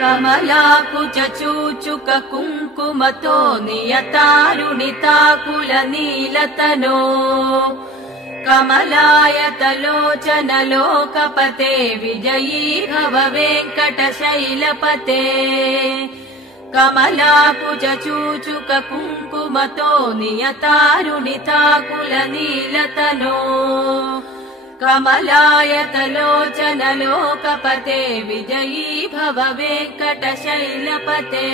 कमलाकुचूचुक कुङ्कुमतो नियतारुणिताकुलनीलतनो कमलायतलोचन लोकपते विजयी भव वेङ्कटशैलपते कमलाकुचूचुक कुङ्कुमतो नियतारुणिताकुलनीलतनो कमलायतलोचन लोकपते विजयी भव वेङ्कटशैलपते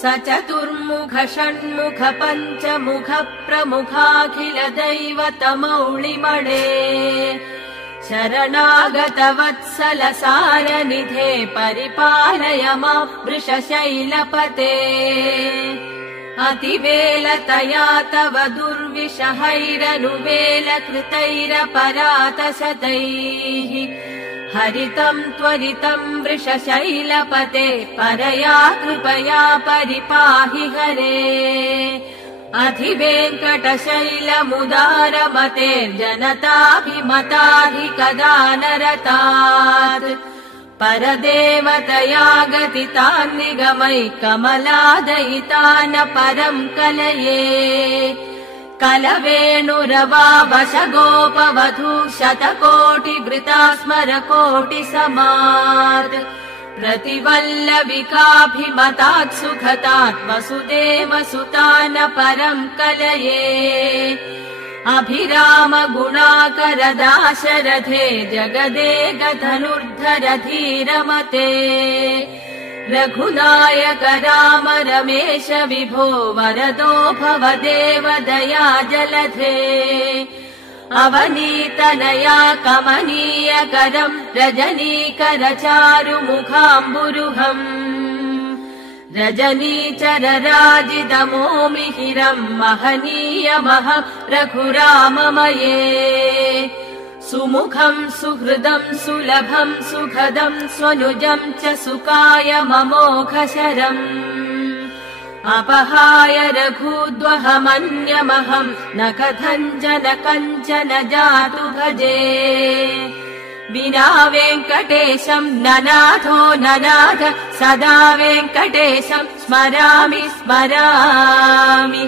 स चतुर्मुख षण्मुख पञ्चमुख प्रमुखाखिल दैवतमौळिमणे शरणागत वत्सल सारनिधे परिपालय मां वृषशैलपते अतिवेलतया तव दुर्विषहैरनुवेलकृतैरपरातशतैः हरितं त्वरितं वृषशैलपते परया कृपया परिपाहि हरे अधिवेङ्कटशैलमुदारमतेर्जनताभिमताधिकदानरतात् परदेवतया गतितान् निगमै कमलादयितान् परं कलये कलवेणुरवावशगोपवधू शतकोटिवृता स्मरकोटिसमात् प्रतिवल्लविकाभिमतात् सुखतात् वसुदेवसुतान् परं कलये अभिराम गुणाकर दाशरथे जगदेकधनुर्धर धीरमते रघुनायक राम रमेश विभो वरदो भव देव दया जलधे अवनीतनया कमनीयकरं रजनीकर चारुमुखाम्बुरुहम् रजनीचरराजितमोमिहिरं महनीयमह रघुराममये सुमुखं सुहृदं सुलभं सुखदं स्वनुजं च सुकायममोघशरम् अपहाय रघूद्वहमन्यमहं न कथञ्चन कञ्चन जातु भजे विना वेङ्कटेशं ननाथो ननाथ सदा वेङ्कटेशं स्मरामि स्मरामि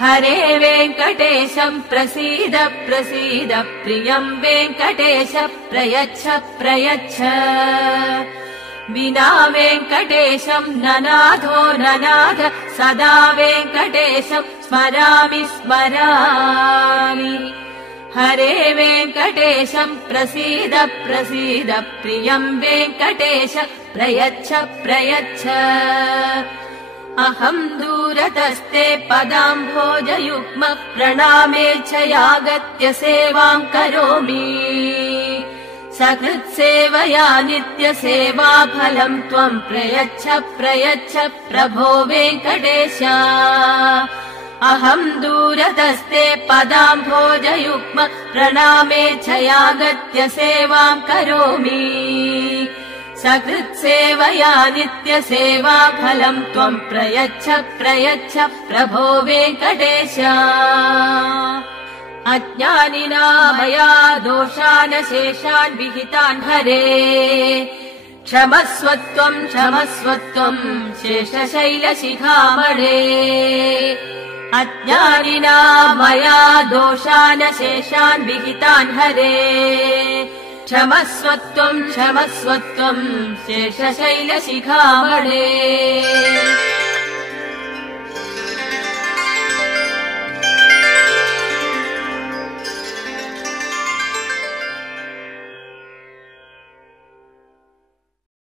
हरे वेङ्कटेशं प्रसीद प्रसीद प्रियं वेङ्कटेश प्रयच्छ प्रयच्छ विना वेङ्कटेशं ननाथो ननाथ सदा वेङ्कटेशं स्मरामि स्मरामि हरे वेङ्कटेशं प्रसीद प्रसीद प्रियं वेङ्कटेश प्रयच्छ प्रयच्छ अहं दूरतस्ते पदाम्भोजयुग्म प्रणामेच्छयागत्य सेवां करोमि सकृत्सेवया नित्यसेवाफलं त्वं प्रयच्छ प्रयच्छ प्रभो वेङ्कटेश अहं दूरतस्ते पदाम्भोजयुग्म प्रणामेच्छयागत्य सेवां करोमि सकृत्सेवया नित्यसेवाफलं त्वं प्रयच्छ प्रयच्छ प्रभो वेङ्कटेश अज्ञानिना मया दोषान् शेषान् विहितान् हरे क्षमस्वत्वं क्षमस्वत्वं शेषशैलशिखामणे अज्ञानिना मया दोषान् शेषान् विहितान् हरे क्षमस्वत्वं क्षमस्वत्वं शेषशैलशिखामणे